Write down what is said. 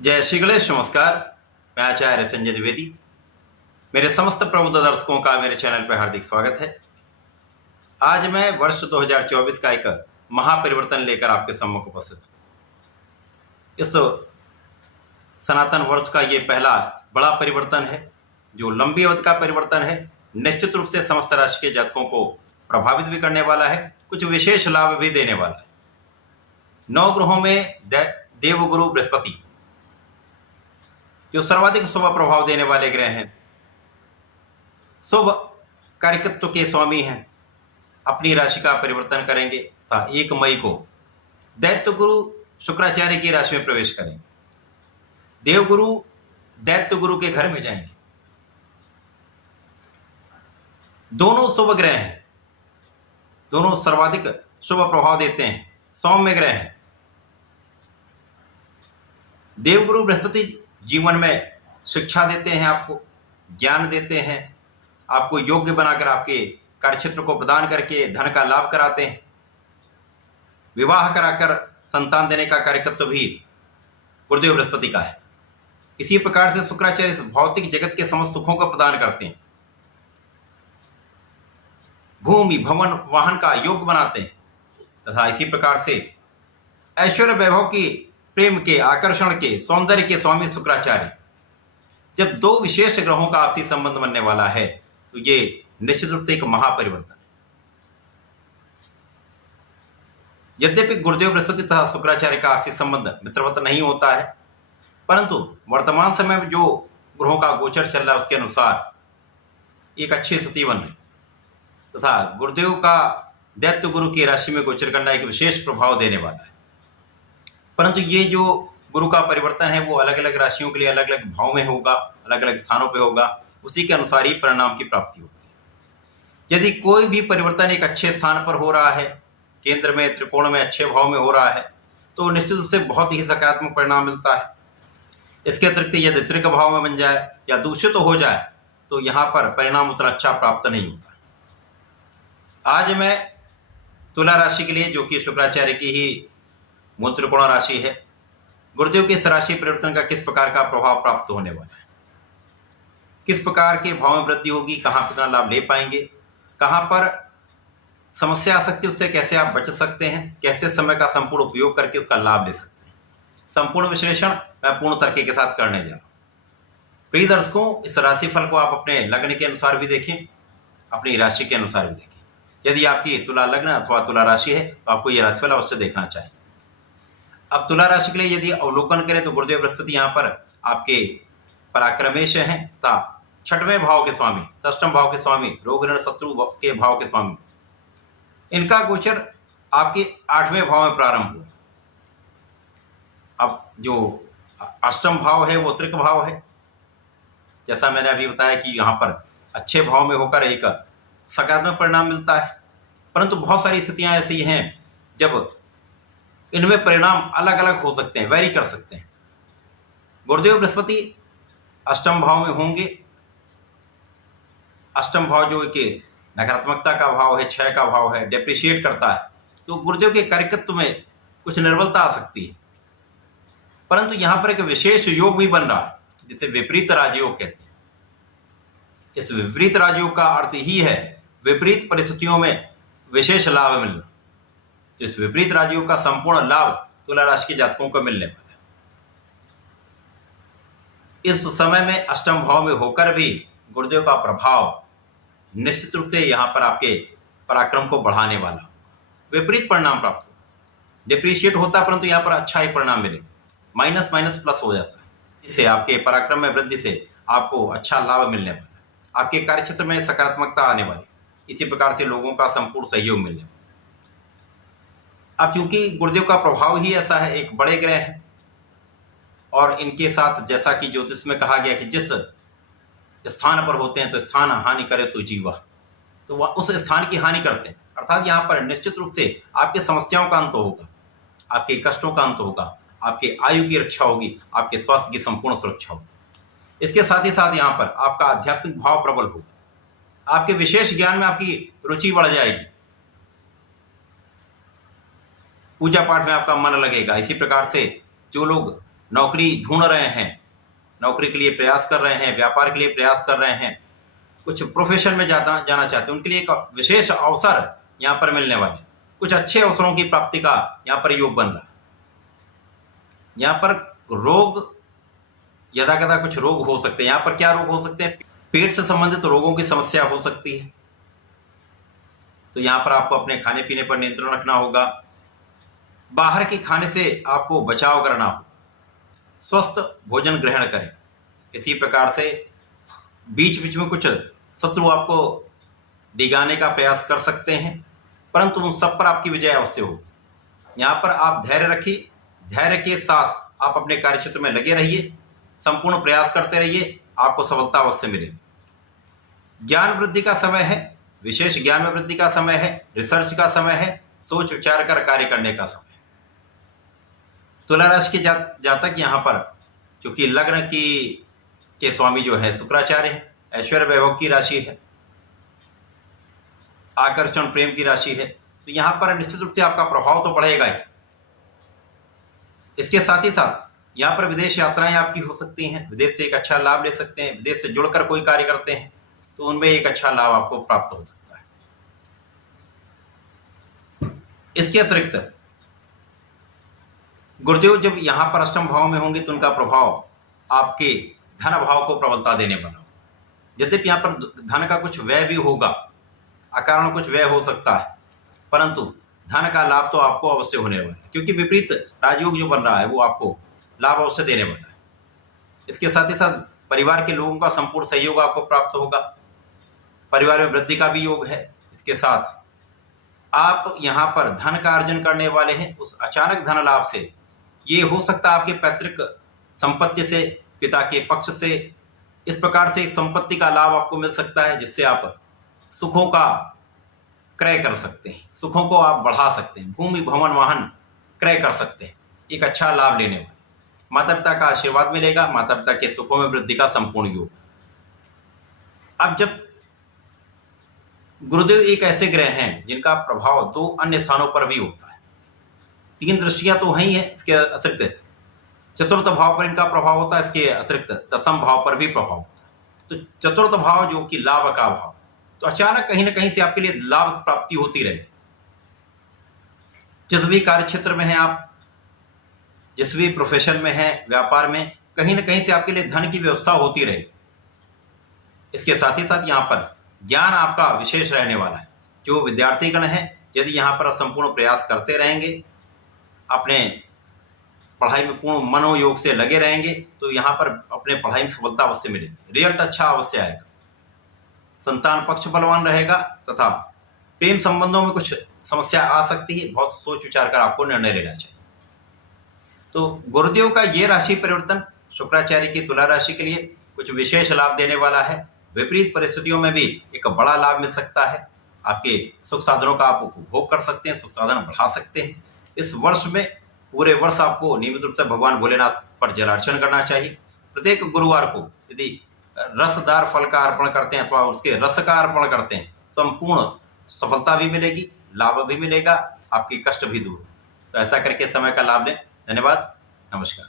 जय श्री गणेश। नमस्कार, मैं आचार्य संजय द्विवेदी। मेरे समस्त प्रबुद्ध दर्शकों का मेरे चैनल पर हार्दिक स्वागत है। आज मैं वर्ष 2024 का एक महापरिवर्तन लेकर आपके सम्मुख उपस्थित हूँ। इस सनातन वर्ष का ये पहला बड़ा परिवर्तन है, जो लंबी अवधि का परिवर्तन है। निश्चित रूप से समस्त राशि के जातकों को प्रभावित भी करने वाला है, कुछ विशेष लाभ भी देने वाला है। 9 ग्रहों में देवगुरु बृहस्पति जो सर्वाधिक शुभ प्रभाव देने वाले ग्रह हैं, शुभ कार्यकत्व के स्वामी हैं, अपनी राशि का परिवर्तन करेंगे तथा 1 मई को दैत्य गुरु शुक्राचार्य की राशि में प्रवेश करेंगे। देवगुरु दैत्य गुरु के घर में जाएंगे। दोनों शुभ ग्रह हैं, दोनों सर्वाधिक शुभ प्रभाव देते हैं, सौम्य ग्रह हैं। देवगुरु बृहस्पति जीवन में शिक्षा देते हैं, आपको ज्ञान देते हैं, आपको योग्य बनाकर आपके कार्यक्षेत्र को प्रदान करके धन का लाभ कराते हैं। विवाह कराकर संतान देने का कार्यकत्व भी गुरुदेव बृहस्पति का है। इसी प्रकार से शुक्राचार्य इस भौतिक जगत के समस्त सुखों को प्रदान करते हैं। भूमि भवन वाहन का योग बनाते हैं तथा इसी प्रकार से ऐश्वर्य वैभव की, प्रेम के, आकर्षण के, सौंदर्य के स्वामी शुक्राचार्य। जब 2 विशेष ग्रहों का आपसी संबंध बनने वाला है तो ये निश्चित रूप से एक महापरिवर्तन। यद्यपि गुरुदेव बृहस्पति तथा शुक्राचार्य का आपसी संबंध मित्रवत नहीं होता है, परंतु वर्तमान समय में जो ग्रहों का गोचर चल रहा है उसके अनुसार एक अच्छी स्थिति बन रही तथा गुरुदेव का दैत्य गुरु की राशि में गोचर करना एक विशेष प्रभाव देने वाला है। परंतु ये जो गुरु का परिवर्तन है वो अलग अलग राशियों के लिए अलग अलग भाव में होगा, अलग अलग स्थानों पे होगा, उसी के अनुसार ही परिणाम की प्राप्ति होगी। यदि कोई भी परिवर्तन एक अच्छे स्थान पर हो रहा है, केंद्र में, त्रिकोण में, अच्छे भाव में हो रहा है, तो निश्चित रूप से बहुत ही सकारात्मक परिणाम मिलता है। इसके अतिरिक्त यदि त्रिक भाव में बन जाए या दूषित हो जाए तो यहाँ पर परिणाम उतना अच्छा प्राप्त नहीं होता। आज मैं तुला राशि के लिए, जो कि शुक्राचार्य की ही मूल त्रिकोण राशि है, गुरुदेव के इस राशि परिवर्तन का किस प्रकार का प्रभाव प्राप्त होने वाला है, किस प्रकार के भाव में वृद्धि होगी, कहाँ कितना लाभ ले पाएंगे, कहाँ पर समस्या आ सकती है, उससे कैसे आप बच सकते हैं, कैसे समय का संपूर्ण उपयोग करके उसका लाभ ले सकते हैं। संपूर्ण विश्लेषण मैं पूर्ण तरीके के साथ करने जा रहा हूँ। प्रिय दर्शकों, इस राशिफल को आप अपने लग्न के अनुसार भी देखें, अपनी राशि के अनुसार भी देखें। यदि आपकी तुला लग्न अथवा तुला राशि है तो आपको यह राशिफल अवश्य देखना चाहिए। अब तुला राशि के लिए यदि अवलोकन करें तो गुरुदेव बृहस्पति यहाँ पर आपके पराक्रमेश हैं तथा 6वें भाव के स्वामी, 8वें भाव के स्वामी, रोग ऋण शत्रु के भाव के स्वामी। इनका गोचर आपके 8वें भाव में प्रारंभ हुआ। अब जो 8वां भाव है वो त्रिक भाव है। जैसा मैंने अभी बताया कि यहाँ पर अच्छे भाव में होकर एक सकारात्मक परिणाम मिलता है, परंतु बहुत सारी स्थितियां ऐसी हैं जब इनमें परिणाम अलग अलग हो सकते हैं, वैरी कर सकते हैं। गुरुदेव बृहस्पति 8वें भाव में होंगे। 8वां भाव जो कि नकारात्मकता का भाव है, क्षय का भाव है, डेप्रिशिएट करता है, तो गुरुदेव के कार्यकत्व में कुछ निर्बलता आ सकती है। परंतु यहाँ पर एक विशेष योग भी बन रहा है जिसे विपरीत राजयोग कहते हैं। इस विपरीत राजयोग का अर्थ ही है विपरीत परिस्थितियों में विशेष लाभ मिलना। तो इस विपरीत राजयोग का संपूर्ण लाभ तुला राशि के जातकों को मिलने वाला है। इस समय में 8वें भाव में होकर भी गुरुदेव का प्रभाव निश्चित रूप से यहाँ पर आपके पराक्रम को बढ़ाने वाला, विपरीत परिणाम प्राप्त हो, डिप्रिशिएट होता है, परंतु यहाँ पर अच्छा ही परिणाम मिलेगा। माइनस माइनस प्लस हो जाता है। इससे आपके पराक्रम में वृद्धि से आपको अच्छा लाभ मिलने वाला है। आपके कार्यक्षेत्र में सकारात्मकता आने वाली, इसी प्रकार से लोगों का संपूर्ण सहयोग मिलने वाला। अब चूंकि गुरुदेव का प्रभाव ही ऐसा है, एक बड़े ग्रह हैं और इनके साथ जैसा कि ज्योतिष में कहा गया कि जिस स्थान पर होते हैं तो स्थान हानि करे तो जीवा, तो वह उस स्थान की हानि करते हैं। अर्थात यहाँ पर निश्चित रूप से आपकी समस्याओं का अंत होगा, आपके कष्टों का अंत होगा, आपके आयु की रक्षा होगी, आपके स्वास्थ्य की संपूर्ण सुरक्षा होगी। इसके साथ ही साथ यहाँ पर आपका आध्यात्मिक भाव प्रबल होगा, आपके विशेष ज्ञान में आपकी रुचि बढ़ जाएगी, पूजा पाठ में आपका मन लगेगा। इसी प्रकार से जो लोग नौकरी ढूंढ रहे हैं, नौकरी के लिए प्रयास कर रहे हैं, व्यापार के लिए प्रयास कर रहे हैं, कुछ प्रोफेशन में जाना चाहते हैं, उनके लिए एक विशेष अवसर यहाँ पर मिलने वाले, कुछ अच्छे अवसरों की प्राप्ति का यहाँ पर योग बन रहा है। यहाँ पर रोग यदा कदा कुछ रोग हो सकते हैं। यहाँ पर क्या रोग हो सकते हैं? पेट से संबंधित रोगों की समस्या हो सकती है, तो यहाँ पर आपको अपने खाने पीने पर नियंत्रण रखना होगा। बाहर के खाने से आपको बचाव करना हो, स्वस्थ भोजन ग्रहण करें। इसी प्रकार से बीच बीच में कुछ शत्रु आपको डिगाने का प्रयास कर सकते हैं, परंतु उन सब पर आपकी विजय अवश्य हो। यहाँ पर आप धैर्य रखिए, धैर्य के साथ आप अपने कार्यक्षेत्र में लगे रहिए, संपूर्ण प्रयास करते रहिए, आपको सफलता अवश्य मिलेगी। ज्ञान वृद्धि का समय है, विशेष ज्ञान में वृद्धि का समय है, रिसर्च का समय है, सोच विचार कर कार्य करने का समय है। तुला राशि के जातक यहाँ पर, क्योंकि लग्न के स्वामी जो है शुक्राचार्य है, ऐश्वर्य वैभव की राशि है, आकर्षण प्रेम की राशि है, तो यहाँ पर निश्चित रूप से आपका प्रभाव तो बढ़ेगा ही। इसके साथ ही साथ यहाँ पर विदेश यात्राएं आपकी हो सकती हैं, विदेश से एक अच्छा लाभ ले सकते हैं। विदेश से जुड़कर कोई कार्य करते हैं तो उनमें एक अच्छा लाभ आपको प्राप्त हो सकता है। इसके अतिरिक्त गुरुदेव जब यहाँ पर अष्टम भाव में होंगे तो उनका प्रभाव आपके धन भाव को प्रबलता देने वाला। यद्यपि यहाँ पर धन का कुछ व्यय भी होगा, अकारण कुछ व्यय हो सकता है, परंतु धन का लाभ तो आपको अवश्य होने वाला है, क्योंकि विपरीत राजयोग जो बन रहा है वो आपको लाभ अवश्य देने वाला है। इसके साथ ही साथ परिवार के लोगों का संपूर्ण सहयोग आपको प्राप्त होगा, परिवार में वृद्धि का भी योग है। इसके साथ आप यहाँ पर धन का अर्जन करने वाले हैं, उस अचानक धन लाभ से, ये हो सकता है आपके पैतृक संपत्ति से, पिता के पक्ष से, इस प्रकार से संपत्ति का लाभ आपको मिल सकता है, जिससे आप सुखों का क्रय कर सकते हैं, सुखों को आप बढ़ा सकते हैं, भूमि भवन वाहन क्रय कर सकते हैं, एक अच्छा लाभ लेने वाले। माता पिता का आशीर्वाद मिलेगा, माता पिता के सुखों में वृद्धि का संपूर्ण योग। अब जब गुरुदेव एक ऐसे ग्रह हैं जिनका प्रभाव 2 अन्य स्थानों पर भी होता है, 3 दृष्टियां तो वही है, इसके अतिरिक्त चतुर्थ भाव पर इनका प्रभाव होता है, इसके अतिरिक्त दशम भाव पर भी प्रभाव होता है। तो चतुर्थ भाव जो कि लाभ का भाव, तो अचानक कहीं ना कहीं से आपके लिए लाभ प्राप्ति होती रहे। जिस भी कार्य क्षेत्र में हैं आप, जिस भी प्रोफेशन में हैं, व्यापार में, कहीं ना कहीं से आपके लिए धन की व्यवस्था होती रहे। इसके साथ ही साथ यहाँ पर ज्ञान आपका विशेष रहने वाला है। जो विद्यार्थीगण हैं, यदि यहाँ पर संपूर्ण प्रयास करते रहेंगे, अपने पढ़ाई में पूर्ण मनोयोग से लगे रहेंगे, तो यहाँ पर अपने पढ़ाई में सफलता अवश्य मिलेगी, रिजल्ट अच्छा अवश्य आएगा, संतान पक्ष बलवान रहेगा, तथा प्रेम संबंधों में कुछ समस्या आ सकती है। बहुत सोच विचार कर आपको निर्णय लेना चाहिए। तो गुरुदेव का ये राशि परिवर्तन शुक्राचार्य की तुला राशि के लिए कुछ विशेष लाभ देने वाला है। विपरीत परिस्थितियों में भी एक बड़ा लाभ मिल सकता है। आपके सुख साधनों का आप उपभोग कर सकते हैं, सुख साधन बढ़ा सकते हैं। इस वर्ष में पूरे वर्ष आपको नियमित रूप से भगवान भोलेनाथ पर जलार्चन करना चाहिए। प्रत्येक गुरुवार को यदि रसदार फल का अर्पण करते हैं अथवा उसके रस का अर्पण करते हैं, संपूर्ण सफलता भी मिलेगी, लाभ भी मिलेगा, आपकी कष्ट भी दूर। तो ऐसा करके समय का लाभ लें। धन्यवाद, नमस्कार।